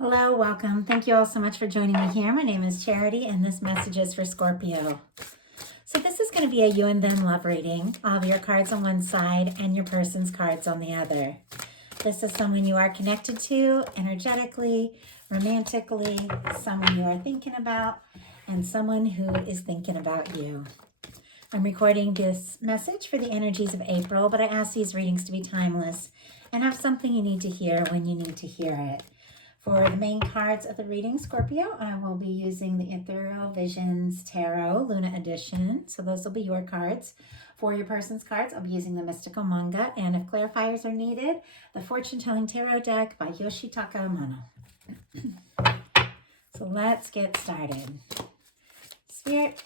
Hello, welcome. Thank you all so much for joining me here. My name is Charity, and this message is for Scorpio. So this is going to be a you and them love reading. I'll have your cards on one side and your person's cards on the other. This is someone you are connected to energetically, romantically, someone you are thinking about, and someone who is thinking about you. I'm recording this message for the energies of April, but I ask these readings to be timeless and have something you need to hear when you need to hear it. For the main cards of the reading, Scorpio, I will be using the Ethereal Visions Tarot Luna Edition. So those will be your cards. For your person's cards, I'll be using the Mystical Manga. And if clarifiers are needed, the Fortune Telling Tarot deck by Yoshitaka Amano. So let's get started. Spirit,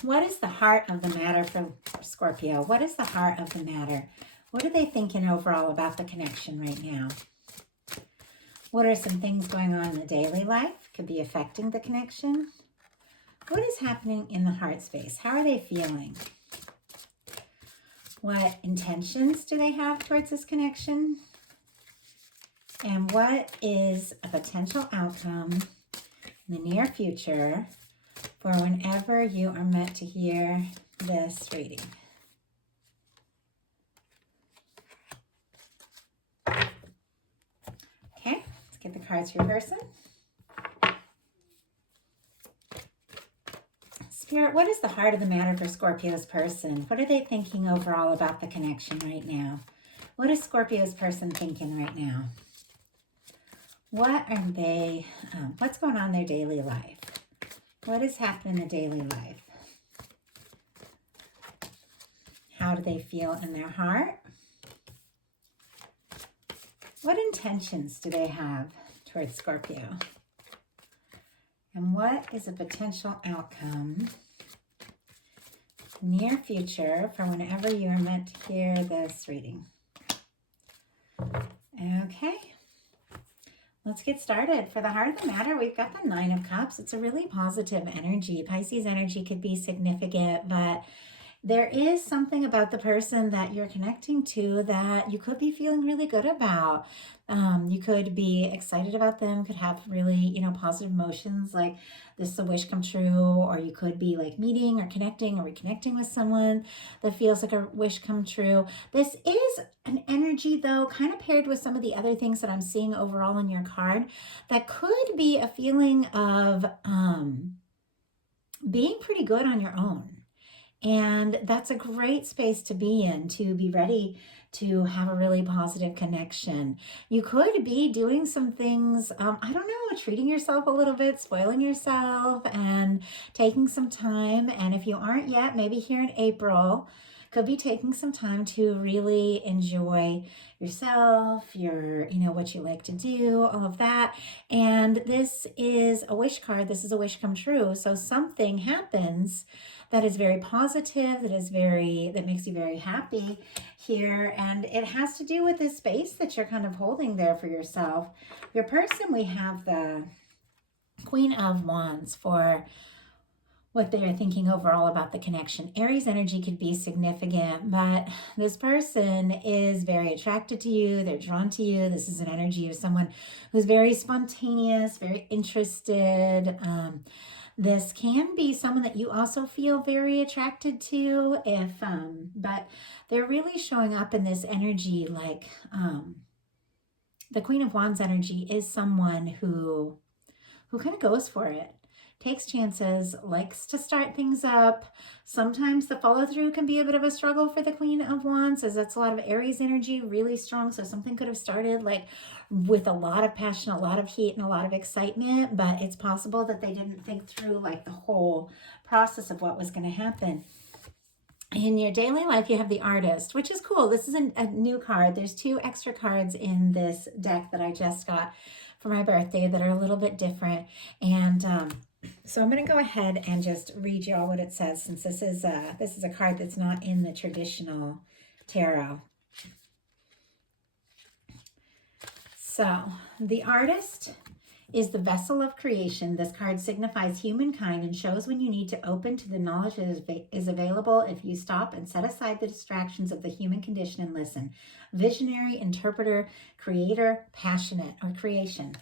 what is the heart of the matter for Scorpio? What is the heart of the matter? What are they thinking overall about the connection right now? What are some things going on in the daily life? Could be affecting the connection. What is happening in the heart space? How are they feeling? What intentions do they have towards this connection? And what is a potential outcome in the near future for whenever you are meant to hear this reading? Okay. Get the cards for your person. Spirit, what is the heart of the matter for Scorpio's person? What are they thinking overall about the connection right now? What is Scorpio's person thinking right now? What are they, what's going on in their daily life? What is happening in the daily life? How do they feel in their heart? What intentions do they have towards Scorpio? And what is a potential outcome near future for whenever you are meant to hear this reading? Okay, let's get started. For the heart of the matter, we've got the Nine of Cups. It's a really positive energy. Pisces energy could be significant, but there is something about the person that you're connecting to that you could be feeling really good about. You could be excited about them, could have really, positive emotions like this is a wish come true, or you could be like meeting or connecting or reconnecting with someone that feels like a wish come true. This is an energy, though, kind of paired with some of the other things that I'm seeing overall in your card that could be a feeling of being pretty good on your own. And that's a great space to be in, to be ready to have a really positive connection. You could be doing some things, I don't know, treating yourself a little bit, spoiling yourself, and taking some time. And if you aren't yet, maybe here in April, could be taking some time to really enjoy yourself, your, what you like to do, all of that. And this is a wish card. This is a wish come true. So something happens that is very positive, that makes you very happy here. And it has to do with this space that you're kind of holding there for yourself. Your person, we have the Queen of Wands for what they are thinking overall about the connection. Aries energy could be significant, but this person is very attracted to you. They're drawn to you. This is an energy of someone who's very spontaneous, very interested. This can be someone that you also feel very attracted to, but they're really showing up in this energy like the Queen of Wands energy is someone who kind of goes for it, takes chances, likes to start things up. Sometimes the follow through can be a bit of a struggle for the Queen of Wands, as that's a lot of Aries energy, really strong. So something could have started like with a lot of passion, a lot of heat, and a lot of excitement, but it's possible that they didn't think through like the whole process of what was going to happen. In your daily life, you have the Artist, which is cool. This is a new card. There's 2 extra cards in this deck that I just got for my birthday that are a little bit different. And so I'm going to go ahead and just read you all what it says, since this is a card that's not in the traditional tarot. So the Artist is the vessel of creation. This card signifies humankind and shows when you need to open to the knowledge that is available if you stop and set aside the distractions of the human condition and listen. Visionary, interpreter, creator, passionate, or creation.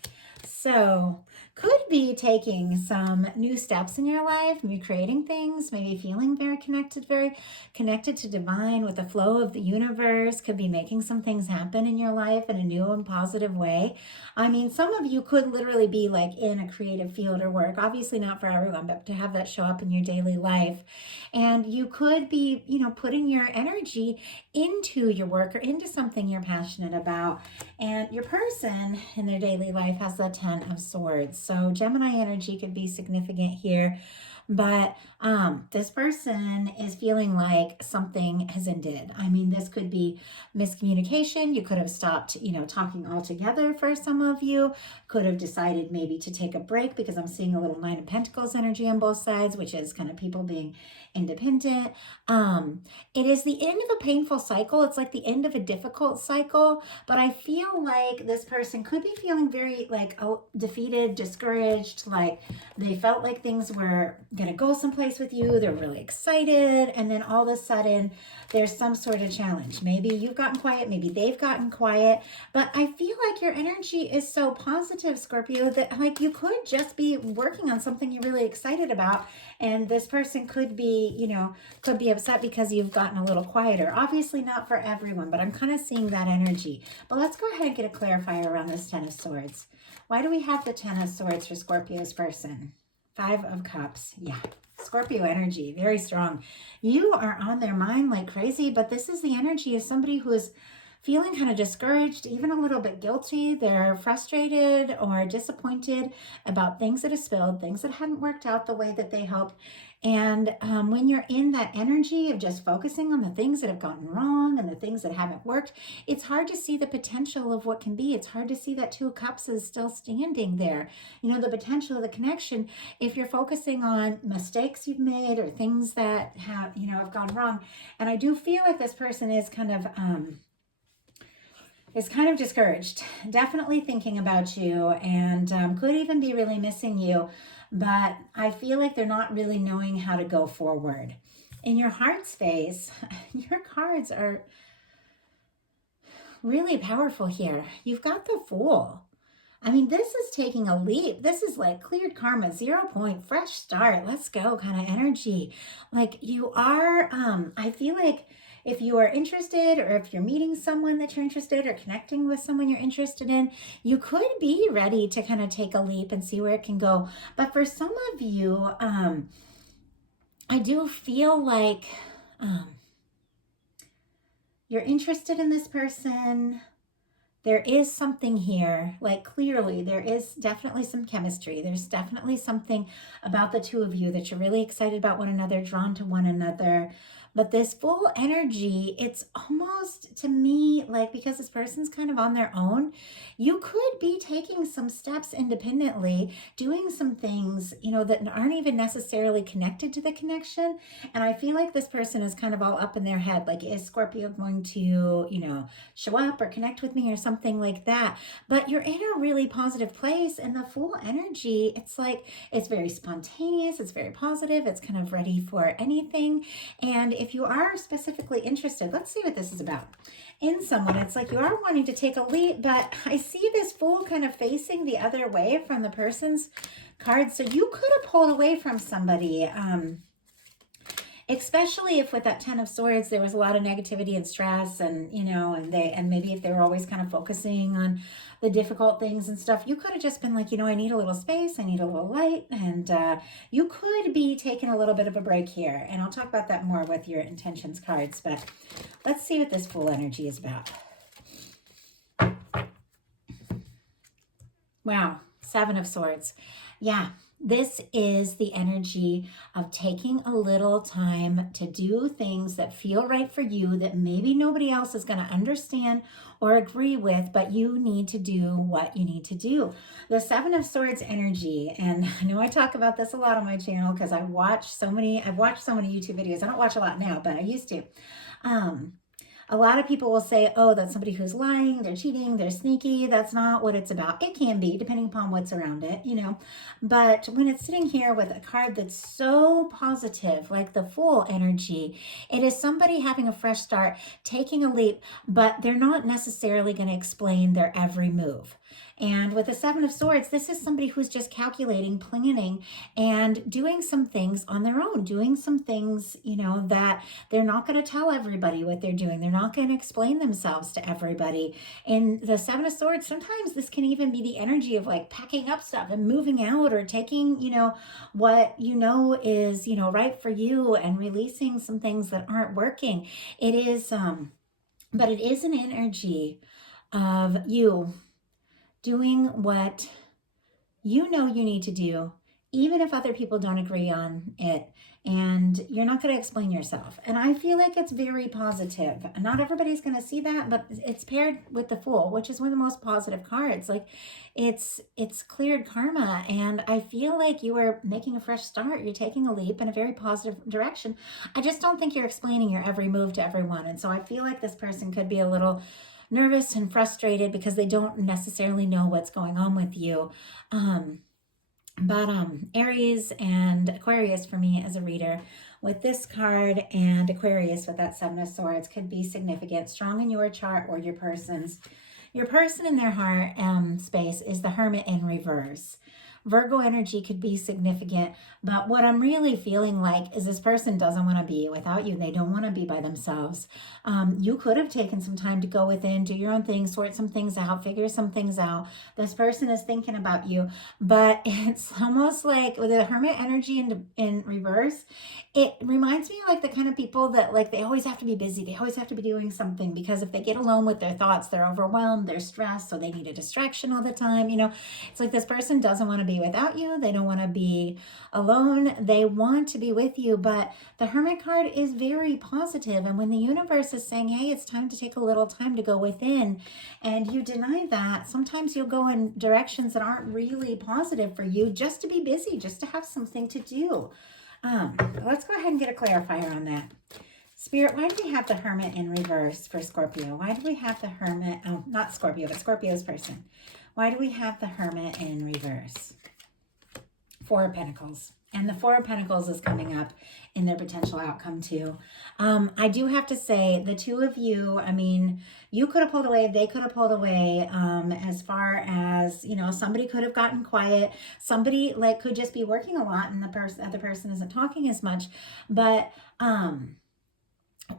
So, could be taking some new steps in your life, maybe creating things, maybe feeling very connected to divine with the flow of the universe, could be making some things happen in your life in a new and positive way. I mean, some of you could literally be like in a creative field or work, obviously not for everyone, but to have that show up in your daily life. And you could be, putting your energy into your work or into something you're passionate about. And your person in their daily life has the 10 of Swords. So Gemini energy could be significant here. But this person is feeling like something has ended. I mean, this could be miscommunication. You could have stopped, talking altogether for some of you. Could have decided maybe to take a break, because I'm seeing a little Nine of Pentacles energy on both sides, which is kind of people being independent. It is the end of a painful cycle. It's like the end of a difficult cycle. But I feel like this person could be feeling very like defeated, discouraged, like they felt like things were going to go someplace with you. They're really excited. And then all of a sudden there's some sort of challenge. Maybe you've gotten quiet. Maybe they've gotten quiet. But I feel like your energy is so positive, Scorpio, that like you could just be working on something you're really excited about. And this person could be, could be upset because you've gotten a little quieter. Obviously not for everyone, but I'm kind of seeing that energy. But let's go ahead and get a clarifier around this 10 of Swords. Why do we have the 10 of Swords for Scorpio's person? 5 of Cups. Yeah. Scorpio energy, very strong. You are on their mind like crazy, but this is the energy of somebody who is feeling kind of discouraged, even a little bit guilty. They're frustrated or disappointed about things that have spilled, things that hadn't worked out the way that they hoped. And when you're in that energy of just focusing on the things that have gotten wrong and the things that haven't worked, it's hard to see the potential of what can be. It's hard to see that 2 of Cups is still standing there. The potential of the connection, if you're focusing on mistakes you've made or things that have gone wrong. And I do feel like this person is kind of discouraged, definitely thinking about you, and could even be really missing you. But I feel like they're not really knowing how to go forward. In your heart space, your cards are really powerful here. You've got the Fool. I mean, this is taking a leap. This is like cleared karma, 0 point, fresh start, let's go kind of energy. Like you are, I feel like if you are interested, or if you're meeting someone that you're interested, or connecting with someone you're interested in, you could be ready to kind of take a leap and see where it can go. But for some of you, I do feel like you're interested in this person. There is something here, like clearly there is definitely some chemistry. There's definitely something about the 2 of you that you're really excited about one another, drawn to one another. But this Fool energy, it's almost to me like, because this person's kind of on their own, you could be taking some steps independently, doing some things, that aren't even necessarily connected to the connection. And I feel like this person is kind of all up in their head. Like, is Scorpio going to, show up or connect with me or something like that? But you're in a really positive place. And the Fool energy, it's like, it's very spontaneous. It's very positive. It's kind of ready for anything. And if you are specifically interested, let's see what this is about. In someone, it's like you are wanting to take a leap, but I see this Fool kind of facing the other way from the person's card. So you could have pulled away from somebody, especially if with that 10 of Swords, there was a lot of negativity and stress, and, and maybe if they were always kind of focusing on the difficult things and stuff, you could have just been like, I need a little space, I need a little light, and you could be taking a little bit of a break here. And I'll talk about that more with your intentions cards, but let's see what this Fool energy is about. Wow, 7 of Swords. Yeah, this is the energy of taking a little time to do things that feel right for you, that maybe nobody else is going to understand or agree with, but you need to do what you need to do. The 7 of Swords energy, and I know I talk about this a lot on my channel because I've watched so many YouTube videos. I don't watch a lot now, but I used to. A lot of people will say, oh, that's somebody who's lying, they're cheating, they're sneaky. That's not what it's about. It can be, depending upon what's around it, you know. But when it's sitting here with a card that's so positive, like the Fool energy, it is somebody having a fresh start, taking a leap, but they're not necessarily going to explain their every move. And with the Seven of Swords, this is somebody who's just calculating, planning, and doing some things on their own, doing some things, you know, that they're not going to tell everybody what they're doing. They're not going to explain themselves to everybody. And the Seven of Swords, sometimes this can even be the energy of like packing up stuff and moving out, or taking, you know, what you know is, you know, right for you, and releasing some things that aren't working. It is, but it is an energy of you doing what you know you need to do, even if other people don't agree on it, and you're not going to explain yourself. And I feel like it's very positive. Not everybody's going to see that, but it's paired with the Fool, which is one of the most positive cards. Like it's cleared karma, and I feel like you are making a fresh start. You're taking a leap in a very positive direction. I just don't think you're explaining your every move to everyone. And so I feel like this person could be a little nervous and frustrated because they don't necessarily know what's going on with you. But Aries and Aquarius for me as a reader, with this card and Aquarius with that Seven of Swords, could be significant, strong in your chart or your person's. Your person in their heart space is the Hermit in reverse. Virgo energy could be significant, but what I'm really feeling like is this person doesn't want to be without you. They don't want to be by themselves. You could have taken some time to go within, do your own thing, sort some things out, figure some things out. This person is thinking about you, but it's almost like with the Hermit energy in reverse, it reminds me like the kind of people that like they always have to be busy. They always have to be doing something, because if they get alone with their thoughts, they're overwhelmed, they're stressed, so they need a distraction all the time. You know, it's like this person doesn't want to be without you. They don't want to be alone. They want to be with you. But the Hermit card is very positive. And when the universe is saying, hey, it's time to take a little time to go within, and you deny that, sometimes you'll go in directions that aren't really positive for you, just to be busy, just to have something to do. Let's go ahead and get a clarifier on that. Spirit, why do we have the Hermit in reverse for Scorpio? Why do we have the Hermit, not Scorpio, but Scorpio's person? Why do we have the Hermit in reverse? Four of Pentacles. And the Four of Pentacles is coming up in their potential outcome too. I do have to say, the two of you, I mean, you could have pulled away, they could have pulled away, as far as, you know, somebody could have gotten quiet. Somebody like could just be working a lot and the other person isn't talking as much. But,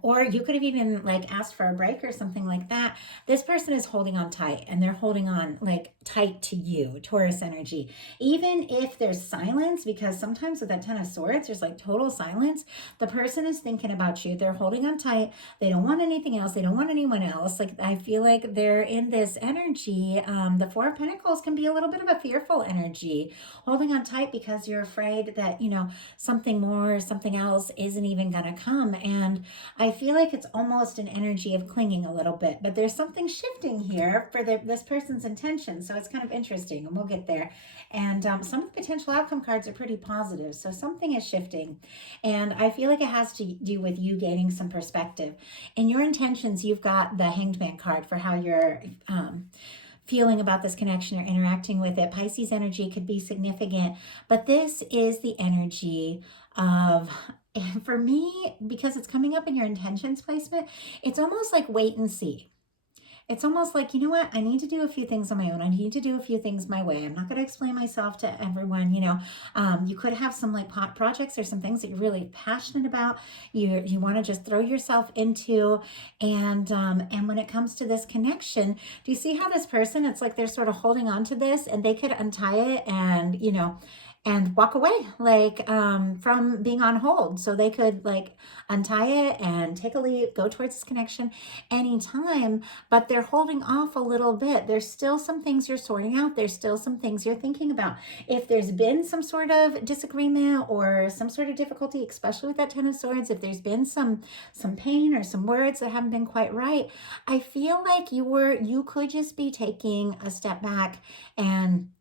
or you could have even like asked for a break or something like that. This person is holding on tight, and they're holding on like tight to you, Taurus energy. Even if there's silence, because sometimes with that Ten of Swords, there's like total silence. The person is thinking about you. They're holding on tight. They don't want anything else. They don't want anyone else. Like I feel like they're in this energy. The Four of Pentacles can be a little bit of a fearful energy, holding on tight because you're afraid that, you know, something more, something else isn't even going to come. And I feel like it's almost an energy of clinging a little bit, but there's something shifting here for this person's intention. So it's kind of interesting, and we'll get there. And some of the potential outcome cards are pretty positive. So something is shifting. And I feel like it has to do with you gaining some perspective. In your intentions, you've got the Hanged Man card for how you're feeling about this connection or interacting with it. Pisces energy could be significant, but this is the energy of, for me, because it's coming up in your intentions placement, it's almost like wait and see. It's almost like, you know what, I need to do a few things on my own. I need to do a few things my way. I'm not going to explain myself to everyone. You know, you could have some like pot projects or some things that you're really passionate about. You want to just throw yourself into, and when it comes to this connection, do you see how this person, it's like they're sort of holding on to this, and they could untie it and, you know, and walk away like from being on hold. So they could like untie it and take a leap, go towards this connection anytime, but they're holding off a little bit. There's still some things you're sorting out. There's still some things you're thinking about. If there's been some sort of disagreement or some sort of difficulty, especially with that Ten of Swords, if there's been some pain or some words that haven't been quite right, I feel like you could just be taking a step back and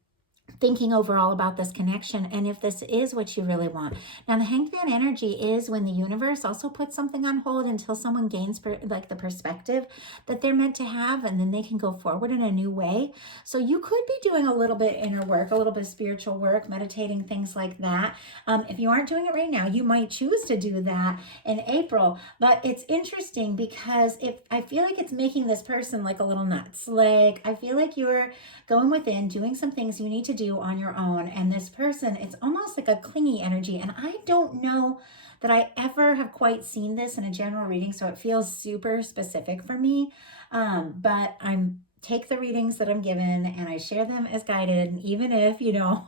thinking overall about this connection and if this is what you really want. Now, the Hanged Man energy is when the universe also puts something on hold until someone gains like the perspective that they're meant to have, and then they can go forward in a new way. So you could be doing a little bit inner work, a little bit of spiritual work, meditating, things like that. If you aren't doing it right now, you might choose to do that in April. But it's interesting because if I feel like it's making this person like a little nuts. Like I feel like you're going within, doing some things you need to do on your own. And this person, it's almost like a clingy energy. And I don't know that I ever have quite seen this in a general reading. So it feels super specific for me. But I'm take the readings that I'm given and I share them as guided. And even if,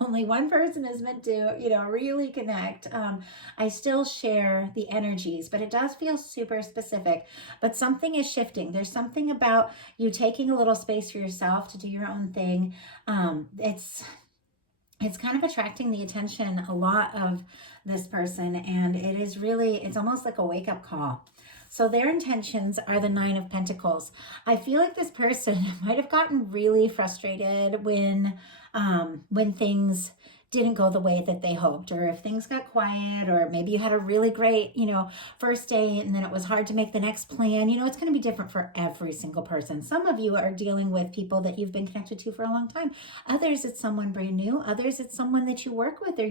only one person is meant to, really connect, I still share the energies, but it does feel super specific. But something is shifting. There's something about you taking a little space for yourself to do your own thing. It's kind of attracting the attention a lot of this person. And it's almost like a wake-up call. So their intentions are the Nine of Pentacles. I feel like this person might have gotten really frustrated when things didn't go the way that they hoped, or if things got quiet, or maybe you had a really great, first day and then it was hard to make the next plan. It's going to be different for every single person. Some of you are dealing with people that you've been connected to for a long time. Others, it's someone brand new. Others, it's someone that you work with, or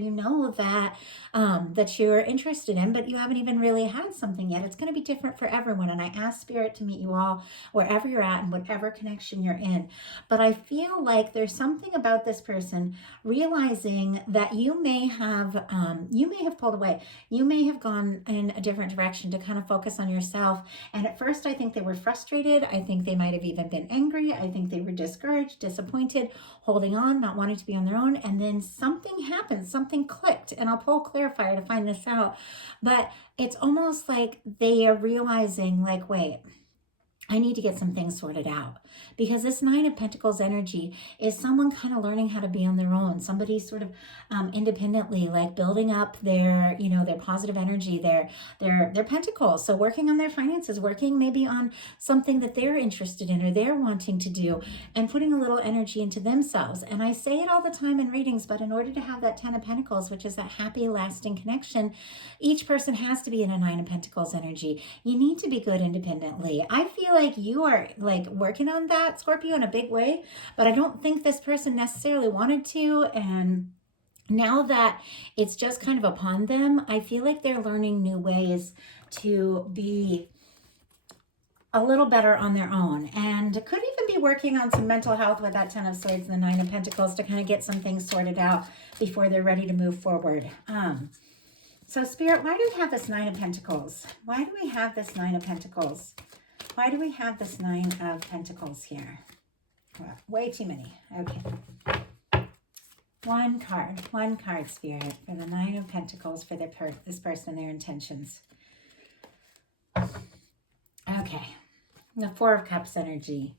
that you're interested in, but you haven't even really had something yet. It's going to be different for everyone. And I ask Spirit to meet you all wherever you're at and whatever connection you're in. But I feel like there's something about this person realizing that you may have pulled away. You may have gone in a different direction to kind of focus on yourself. And at first, I think they were frustrated. I think they might have even been angry. I think they were discouraged, disappointed, holding on, not wanting to be on their own. And then something happened, something clicked. And I'll pull a clarifier to find this out. But it's almost like they are realizing, like, wait, I need to get some things sorted out, because this Nine of Pentacles energy is someone kind of learning how to be on their own. Somebody sort of independently, like building up their positive energy, their pentacles. So working on their finances, working maybe on something that they're interested in or they're wanting to do, and putting a little energy into themselves. And I say it all the time in readings, but in order to have that Ten of Pentacles, which is that happy, lasting connection, each person has to be in a Nine of Pentacles energy. You need to be good independently. I feel like you are like working on that, Scorpio, in a big way, but I don't think this person necessarily wanted to. And now that it's just kind of upon them, I feel like they're learning new ways to be a little better on their own, and could even be working on some mental health with that Ten of Swords and the Nine of Pentacles to kind of get some things sorted out before they're ready to move forward. So Spirit, why do we have this Nine of Pentacles? Why do we have this Nine of Pentacles? Why do we have this Nine of Pentacles here? Well, way too many. Okay. One card, Spirit, for the Nine of Pentacles for this person and their intentions. Okay. The Four of Cups energy.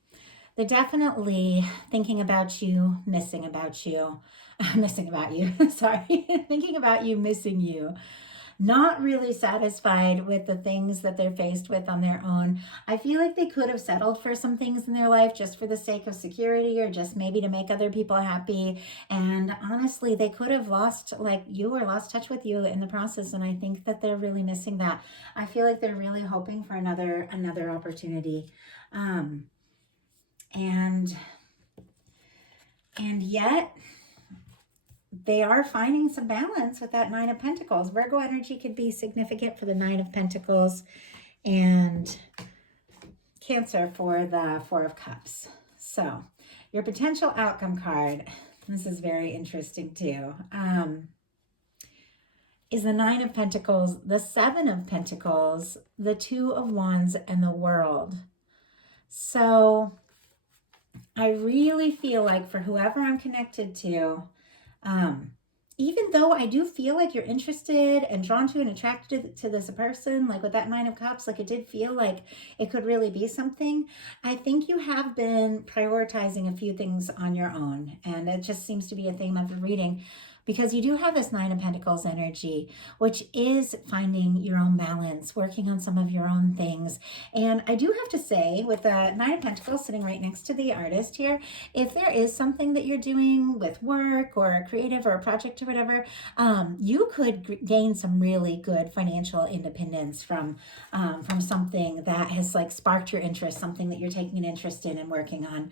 They're definitely thinking about you, missing about you, sorry, thinking about you, missing you. Not really satisfied with the things that they're faced with on their own. I feel like they could have settled for some things in their life just for the sake of security, or just maybe to make other people happy. And honestly, they could have lost touch with you in the process. And I think that they're really missing that. I feel like they're really hoping for another opportunity. And yet they are finding some balance with that Nine of Pentacles. Virgo energy could be significant for the Nine of Pentacles, and Cancer for the Four of Cups. So your potential outcome card, this is very interesting too, is the Nine of Pentacles, the Seven of Pentacles, the Two of Wands, and the World. So I really feel like for whoever I'm connected to, even though I do feel like you're interested and drawn to and attracted to this person, like with that Nine of Cups, like it did feel like it could really be something. I think you have been prioritizing a few things on your own, and it just seems to be a theme of the reading, because you do have this Nine of Pentacles energy, which is finding your own balance, working on some of your own things. And I do have to say, with the Nine of Pentacles sitting right next to the Artist here, if there is something that you're doing with work or a creative or a project or whatever, you could gain some really good financial independence from something that has like sparked your interest, something that you're taking an interest in and working on.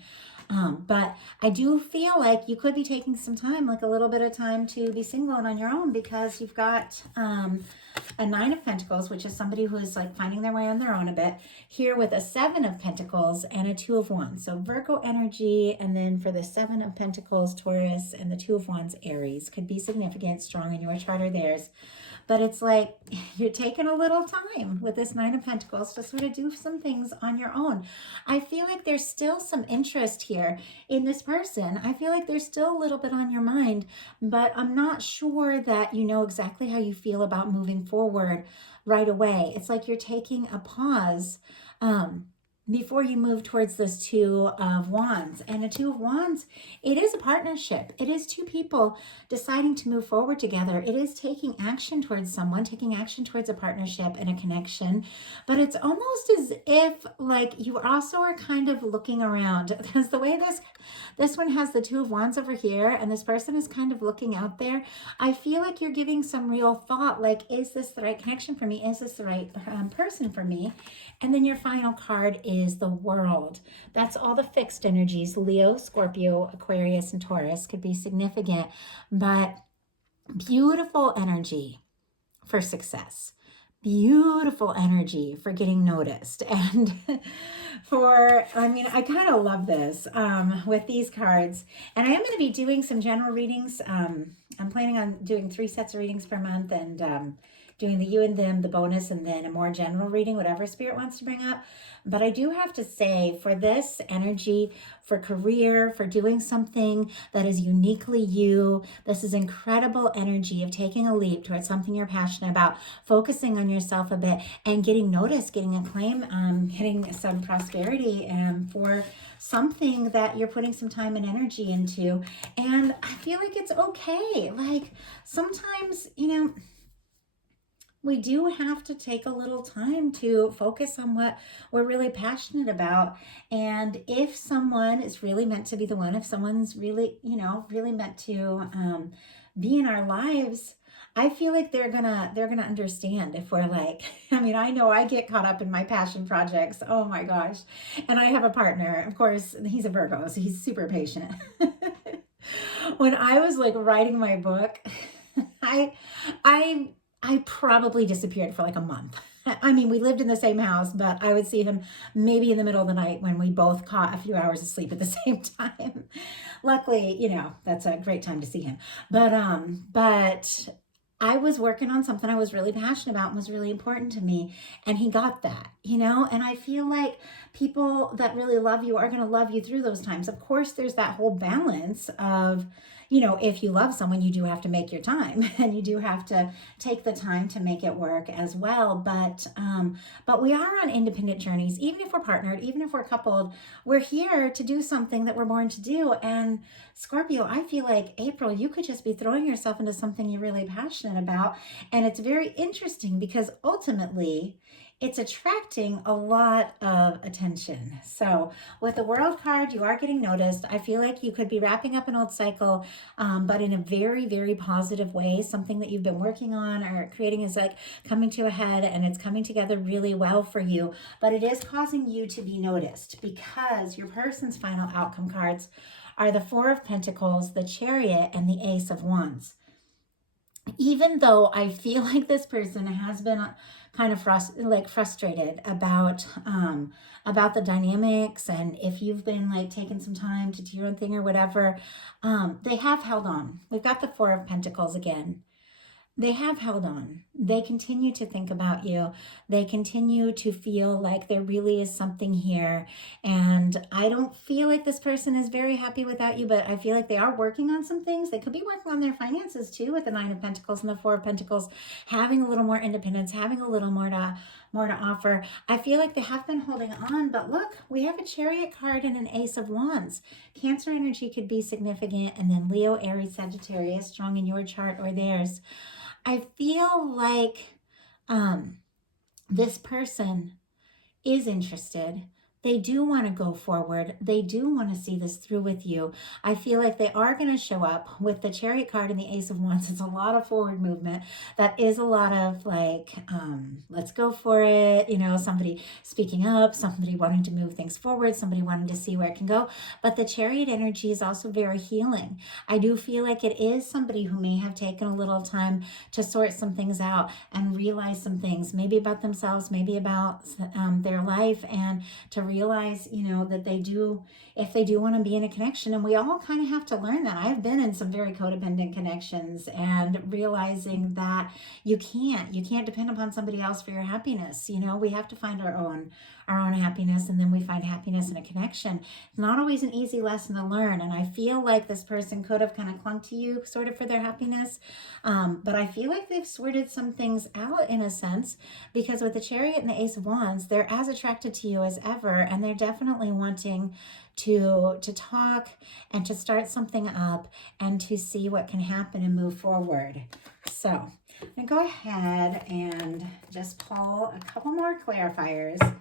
But I do feel like you could be taking some time, like a little bit of time, to be single and on your own, because you've got a Nine of Pentacles, which is somebody who is like finding their way on their own a bit, here with a Seven of Pentacles and a Two of Wands. So Virgo energy, and then for the Seven of Pentacles, Taurus, and the Two of Wands, Aries, could be significant, strong in your chart or theirs. But it's like you're taking a little time with this Nine of Pentacles to sort of do some things on your own. I feel like there's still some interest here in this person. I feel like there's still a little bit on your mind, but I'm not sure that you know exactly how you feel about moving forward right away. It's like you're taking a pause before you move towards this Two of Wands. And a Two of Wands, it is a partnership. It is two people deciding to move forward together. It is taking action towards someone, taking action towards a partnership and a connection. But it's almost as if like you also are kind of looking around, because the way this one has the Two of Wands over here and this person is kind of looking out there. I feel like you're giving some real thought, like, is this the right connection for me? Is this the right person for me? And then your final card is the World. That's all the fixed energies. Leo, Scorpio, Aquarius, and Taurus could be significant, but beautiful energy for success. Beautiful energy for getting noticed. And I kind of love this with these cards. And I am going to be doing some general readings. I'm planning on doing 3 sets of readings per month, and doing the you and them, the bonus, and then a more general reading, whatever Spirit wants to bring up. But I do have to say, for this energy, for career, for doing something that is uniquely you, this is incredible energy of taking a leap towards something you're passionate about, focusing on yourself a bit, and getting noticed, getting acclaim, getting some prosperity for something that you're putting some time and energy into. And I feel like it's okay. Like, sometimes, we do have to take a little time to focus on what we're really passionate about. And if someone is really meant to be the one, if someone's really, really meant to be in our lives, I feel like they're gonna understand if we're like, I know I get caught up in my passion projects. Oh my gosh. And I have a partner, of course, he's a Virgo, so he's super patient. When I was like writing my book, I probably disappeared for like a month. We lived in the same house, but I would see him maybe in the middle of the night when we both caught a few hours of sleep at the same time. Luckily, that's a great time to see him. But I was working on something I was really passionate about and was really important to me. And he got that, and I feel like people that really love you are going to love you through those times. Of course, there's that whole balance of, if you love someone, you do have to make your time and you do have to take the time to make it work as well. But we are on independent journeys. Even if we're partnered, even if we're coupled, we're here to do something that we're born to do. And Scorpio, I feel like, April, you could just be throwing yourself into something you're really passionate about. And it's very interesting because ultimately it's attracting a lot of attention. So with the World card, you are getting noticed. I feel like you could be wrapping up an old cycle, but in a very, very positive way. Something that you've been working on or creating is like coming to a head, and it's coming together really well for you. But it is causing you to be noticed because your person's final outcome cards are the Four of Pentacles, the Chariot, and the Ace of Wands. Even though I feel like this person has been kind of frustrated about the dynamics, and if you've been like taking some time to do your own thing or whatever, they have held on. We've got the Four of Pentacles again. They have held on. They continue to think about you. They continue to feel like there really is something here. And I don't feel like this person is very happy without you, but I feel like they are working on some things. They could be working on their finances too with the Nine of Pentacles and the Four of Pentacles, having a little more independence, having a little more more to offer. I feel like they have been holding on, but look, we have a Chariot card and an Ace of Wands. Cancer energy could be significant, and then Leo, Aries, Sagittarius, strong in your chart or theirs. I feel like this person is interested. They do want to go forward. They do want to see this through with you. I feel like they are going to show up with the Chariot card and the Ace of Wands. It's a lot of forward movement. That is a lot of like, let's go for it. You know, somebody speaking up, somebody wanting to move things forward, somebody wanting to see where it can go. But the Chariot energy is also very healing. I do feel like it is somebody who may have taken a little time to sort some things out and realize some things, maybe about themselves, maybe about their life, and to realize, you know, that they do, if they do want to be in a connection. And we all kind of have to learn that. I've been in some very codependent connections, and realizing that you can't depend upon somebody else for your happiness. You know, we have to find our own happiness, and then we find happiness in a connection. It's not always an easy lesson to learn, and I feel like this person could have kind of clung to you sort of for their happiness, but I feel like they've sorted some things out in a sense, because with the Chariot and the Ace of Wands, they're as attracted to you as ever, and they're definitely wanting to talk and to start something up and to see what can happen and move forward. So I'm going to go ahead and just pull a couple more clarifiers,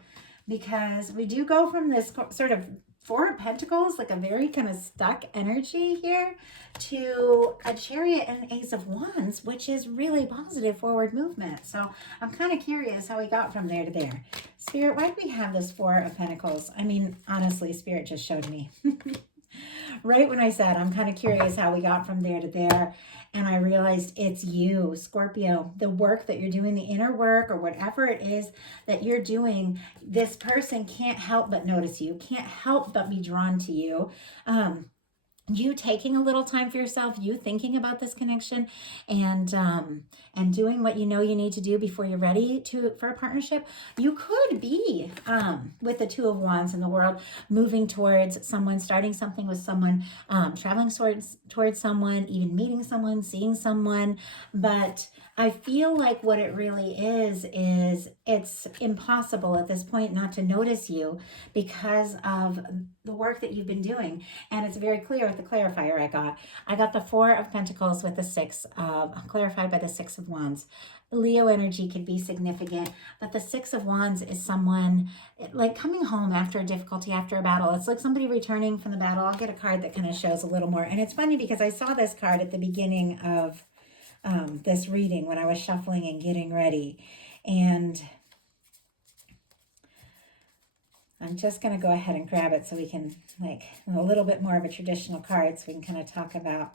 because we do go from this sort of Four of Pentacles, like a very kind of stuck energy here, to a Chariot and an Ace of Wands, which is really positive forward movement. So I'm kind of curious how we got from there to there. Spirit, why do we have this Four of Pentacles? I mean, honestly, Spirit just showed me. Right when I said, I'm kind of curious how we got from there to there. And I realized it's you, Scorpio, the work that you're doing, the inner work or whatever it is that you're doing. This person can't help but notice you, can't help but be drawn to you. You taking a little time for yourself, you thinking about this connection, and doing what you know you need to do before you're ready for a partnership. You could be with the Two of Wands in the world, moving towards someone, starting something with someone, traveling towards someone, even meeting someone, seeing someone. But I feel like what it really is it's impossible at this point not to notice you because of the work that you've been doing. And it's very clear with the clarifier I got the Four of Pentacles with the clarified by the Six of Wands. Leo energy could be significant, but the Six of Wands is someone like coming home after a difficulty, after a battle. It's like somebody returning from the battle. I'll get a card that kind of shows a little more. And it's funny because I saw this card at the beginning of this reading when I was shuffling and getting ready. And I'm just going to go ahead and grab it so we can, like, a little bit more of a traditional card so we can kind of talk about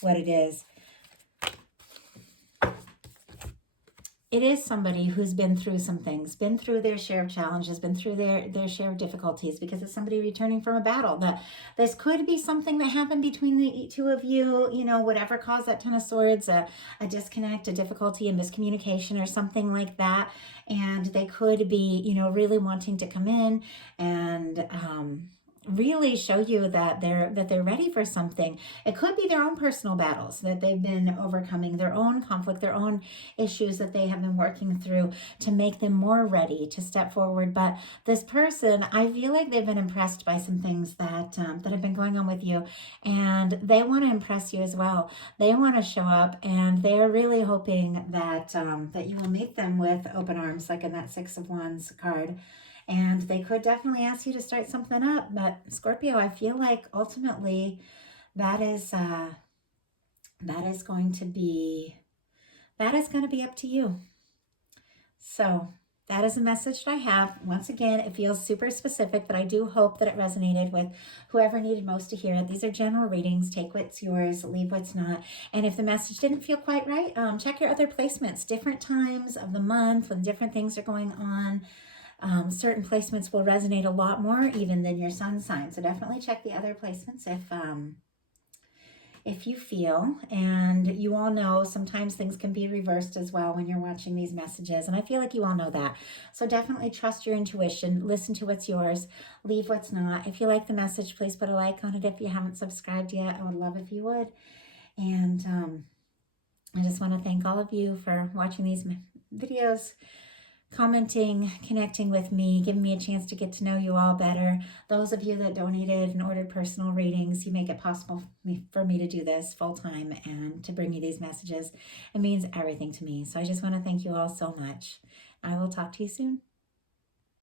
what it is. It is somebody who's been through some things, been through their share of challenges, been through their share of difficulties, because it's somebody returning from a battle. That this could be something that happened between the two of you, you know, whatever caused that Ten of Swords, a disconnect, a difficulty, a miscommunication or something like that. And they could be, you know, really wanting to come in and really show you that they're ready for something. It could be their own personal battles that they've been overcoming, their own conflict, their own issues that they have been working through to make them more ready to step forward. But this person, I feel like they've been impressed by some things that have been going on with you, and they want to impress you as well. They want to show up, and they are really hoping that that you will meet them with open arms, like in that Six of Wands card. And they could definitely ask you to start something up. But Scorpio, I feel like ultimately that is going to be up to you. So that is a message that I have. Once again, it feels super specific, but I do hope that it resonated with whoever needed most to hear it. These are general readings. Take what's yours, leave what's not. And if the message didn't feel quite right, check your other placements. Different times of the month when different things are going on. Certain placements will resonate a lot more even than your sun sign. So definitely check the other placements if you feel. And you all know sometimes things can be reversed as well when you're watching these messages. And I feel like you all know that. So definitely trust your intuition. Listen to what's yours. Leave what's not. If you like the message, please put a like on it. If you haven't subscribed yet, I would love if you would. And I just want to thank all of you for watching these videos. commenting, connecting with me, giving me a chance to get to know you all better. Those of you that donated and ordered personal readings, you make it possible for me to do this full time and to bring you these messages. It means everything to me. So I just want to thank you all so much. I will talk to you soon.